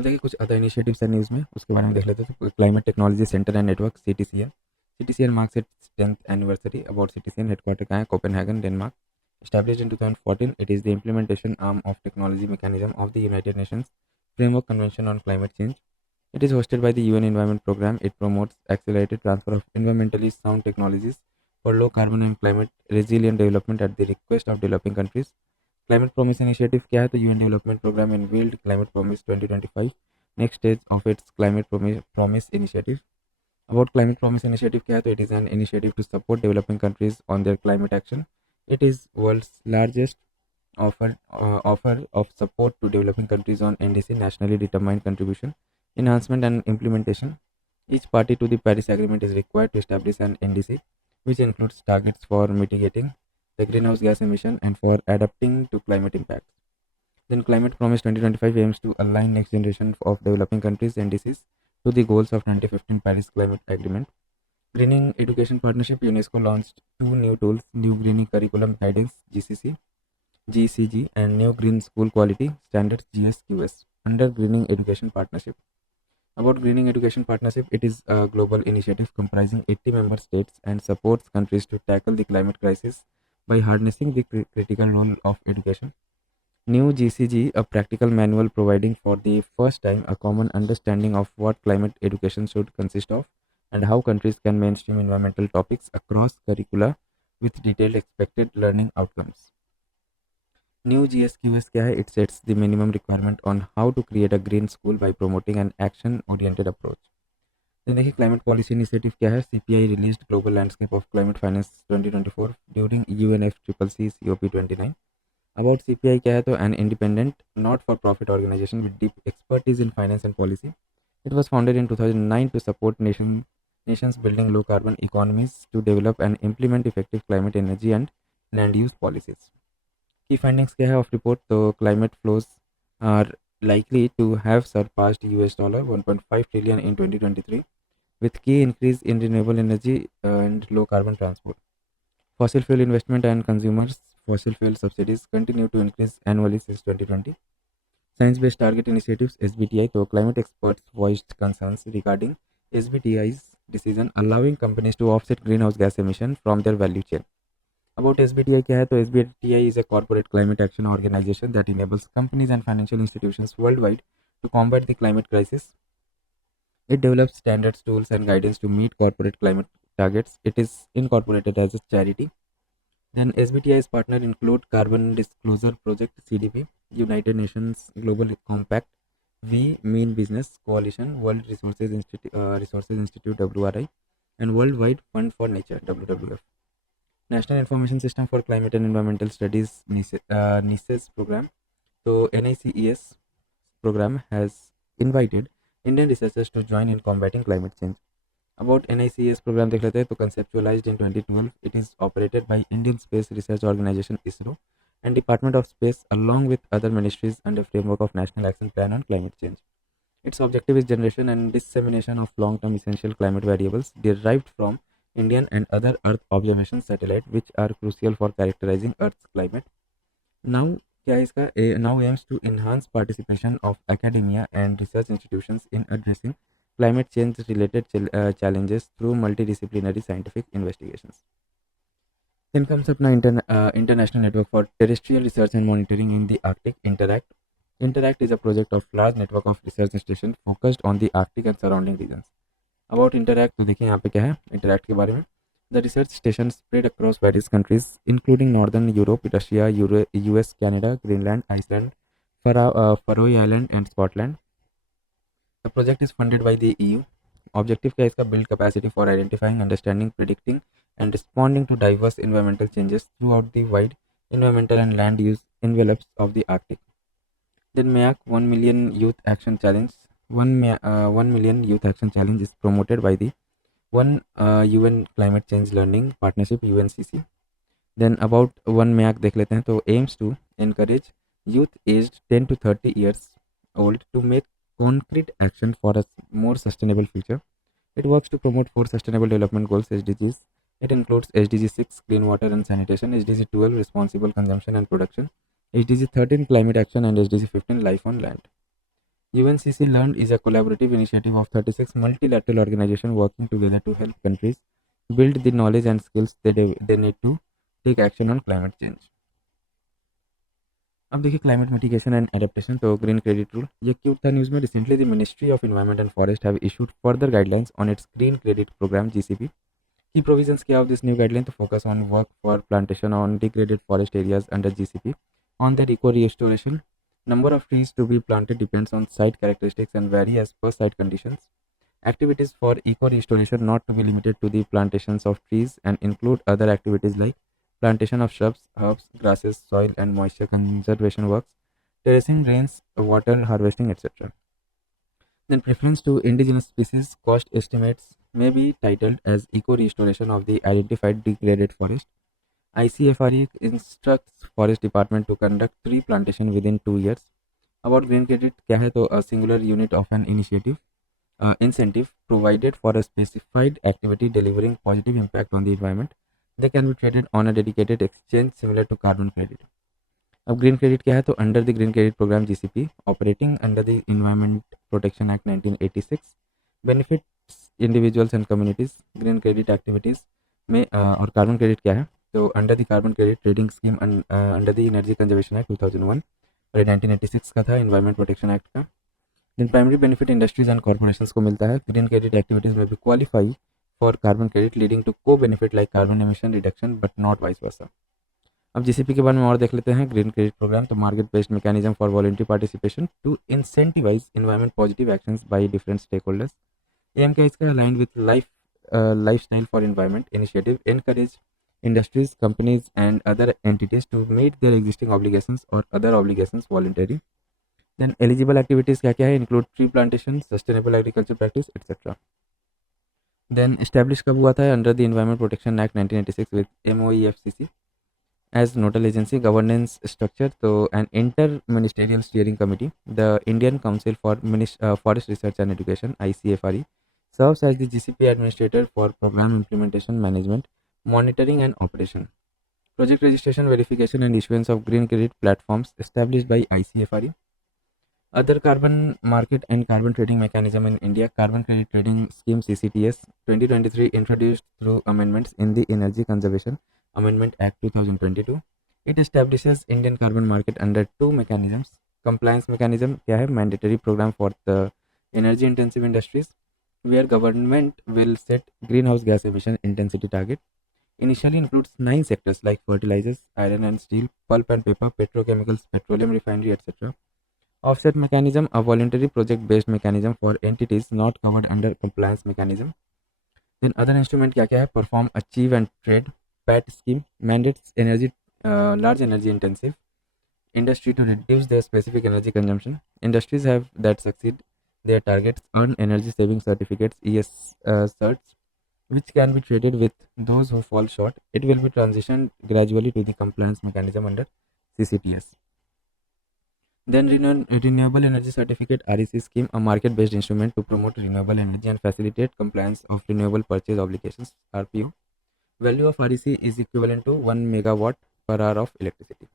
अब देखिए कुछ अदर इनिशिएटिव्स है न्यूज़ में, उसके बारे में देख लेते हैं। तो climate technology centre and network CTCN, CTCN marks its 10th anniversary. About CTCN headquarter कहाँ है? Copenhagen, Denmark. Established in 2014, it is the implementation arm of technology mechanism of the United Nations Framework Convention on Climate Change. It is hosted by the UN Environment Programme. It promotes accelerated transfer of environmentally sound technologies for low carbon and climate resilient development at the request of developing countries. Climate Promise Initiative क्या है? तो UN Development Programme unveiled Climate Promise 2025, next stage of its Climate Promise Initiative. About Climate Promise Initiative क्या है? तो it is an initiative to support developing countries on their climate action. It is world's largest offer of support to developing countries on NDC, nationally determined contribution, enhancement and implementation. Each party to the Paris Agreement is required to establish an NDC, which includes targets for mitigating the greenhouse gas emission and for adapting to climate impacts. Then Climate Promise 2025 aims to align next generation of developing countries NDCs to the goals of 2015 Paris Climate Agreement. Greening Education Partnership, UNESCO launched two new tools, New Greening Curriculum Guidance GCG and New Green School Quality Standards GSQS under Greening Education Partnership. About Greening Education Partnership, it is a global initiative comprising 80 member states and supports countries to tackle the climate crisis by harnessing the critical role of education. New GCG, a practical manual providing for the first time a common understanding of what climate education should consist of and how countries can mainstream environmental topics across curricula with detailed expected learning outcomes. New GSQS क्या है? It sets the minimum requirement on how to create a green school by promoting an action-oriented approach. then देखिए climate policy initiative क्या है? CPI released global landscape of climate finance 2024 during UNFCCC COP29. About CPI क्या है? तो an independent not for profit organization with deep expertise in finance and policy. It was founded in 2009 to support nations building low carbon economies to develop and implement effective climate energy and land use policies. Key findings क्या है of report? तो climate flows are likely to have surpassed $1.5 trillion in 2023 with key increase in renewable energy and low carbon transport. Fossil fuel investment and consumers fossil fuel subsidies continue to increase annually since 2020. Science-based target initiatives SBTI, तो climate experts voiced concerns regarding SBTI's decision allowing companies to offset greenhouse gas emission from their value chain. About SBTI क्या है? तो SBTI is a corporate climate action organization that enables companies and financial institutions worldwide to combat the climate crisis. It develops standards, tools, and guidance to meet corporate climate targets. It is incorporated as a charity. Then SBTI's partner include Carbon Disclosure Project (CDP), United Nations Global Compact, We Mean Business Coalition, World Resources Institute (WRI), and Worldwide Fund for Nature (WWF). National Information System for Climate and Environmental Studies NICES program. So NICES program has invited Indian researchers to join in combating climate change. About NICES program देख लेते हैं तो conceptualized in 2012, it is operated by Indian Space Research Organization ISRO and Department of Space along with other ministries under framework of National Action Plan on Climate Change. Its objective is generation and dissemination of long-term essential climate variables derived from Indian and other Earth observation satellites which are crucial for characterizing Earth's climate. Now क्या है इसका? Now aims to enhance participation of academia and research institutions in addressing climate change related challenges through multidisciplinary scientific investigations. Then comes up now International Network for Terrestrial Research and Monitoring in the Arctic, INTERACT. INTERACT is a project of large network of research institutions focused on the Arctic and surrounding regions. About INTERACT तो देखिए यहाँ पे क्या है INTERACT के बारे में. The research stations spread across various countries including Northern Europe, Russia, US, Canada, Greenland, Iceland, Faroe Island and Scotland. The project is funded by the EU. Objective क्या है इसका? Build capacity for identifying, understanding, predicting and responding to diverse environmental changes throughout the wide environmental and land use envelopes of the Arctic. Then MAC 1 Million Youth Action Challenge. 1 Million Youth Action Challenge is promoted by the one UN Climate Change Learning Partnership UNCC. Then about 1 MAC देख लेते हैं तो aims to encourage youth aged 10 to 30 years old to make concrete action for a more sustainable future. It works to promote 4 Sustainable Development Goals (SDGs). It includes SDG 6 Clean Water and Sanitation, SDG 12 Responsible Consumption and Production, SDG 13 Climate Action, and SDG 15 Life on Land. UNCC Learned is a collaborative initiative of 36 multilateral organizations working together to help countries build the knowledge and skills they need to take action on climate change. अब देखिए climate mitigation and adaptation, तो green credit rule ये क्यों था news में? Recently the ministry of environment and forest have issued further guidelines on its green credit programme GCP. Key provisions क्या of this new guideline to focus on work for plantation on degraded forest areas under GCP, on their eco restoration. Number of trees to be planted depends on site characteristics and vary as per site conditions. Activities for eco restoration not to be limited to the plantations of trees and include other activities like plantation of shrubs, herbs, grasses, soil and moisture conservation works, terracing, rains, water harvesting, etc. Then preference to indigenous species cost estimates may be titled as eco restoration of the identified degraded forest. ICFRE instructs forest department to conduct tree plantation within 2 years. About green credit क्या है? तो a singular unit of an incentive provided for a specified activity delivering positive impact on the environment. They can be traded on a dedicated exchange similar to carbon credit. अब green credit क्या है? तो under the green credit programme GCP operating under the environment protection act 1986 benefits individuals and communities green credit activities में। और carbon credit क्या है? तो under the carbon credit trading scheme under the energy conservation act 2001, और 1986 का था environment protection act का। Then primary benefit industries and corporations को मिलता है। ग्रीन क्रेडिट एक्टिविटीज़ में भी qualify for carbon credit leading to co-benefit like carbon emission reduction but not vice versa. अब GCP के बारे में और देख लेते हैं। ग्रीन क्रेडिट प्रोग्राम तो market based mechanism for voluntary participation to incentivize environment positive actions by different stakeholders. Aim क्या इसका? Aligned with lifestyle for environment initiative encourage industries companies and other entities to meet their existing obligations और other obligations voluntary. Then eligible activities क्या क्या है? Include tree plantation, sustainable agriculture practice etcetera. Then establish कब हुआ था? Under the environment protection act 1986 with MOEFCC as nodal agency governance structure, so an inter-ministerial steering committee. The Indian Council for Forest Research and Education ICFRE serves as the GCP administrator for program implementation, management, monitoring and operation. Project registration, verification and issuance of green credit platforms established by ICFRE. Other carbon market and carbon trading mechanism in India. Carbon credit trading scheme CCTS 2023 introduced through amendments in the Energy Conservation Amendment Act 2022. It establishes Indian carbon market under two mechanisms. Compliance mechanism क्या है? Mandatory program for the energy intensive industries where government will set greenhouse gas emission intensity target. Initially includes 9 sectors like fertilizers, iron and steel, pulp and paper, petrochemicals, petroleum refinery, etc. Offset mechanism, a voluntary project based mechanism for entities not covered under compliance mechanism. Then other instrument क्या क्या है? Perform, achieve and trade. PAT scheme mandates large energy intensive industry to reduce their specific energy consumption. Industries have that succeed their targets earn energy saving certificates certs, which can be traded with those who fall short. It will be transitioned gradually to the compliance mechanism under CCTS. Then renewable energy certificate REC scheme, a market based instrument to promote renewable energy and facilitate compliance of renewable purchase obligations RPO. Value of REC is equivalent to 1 megawatt per hour of electricity.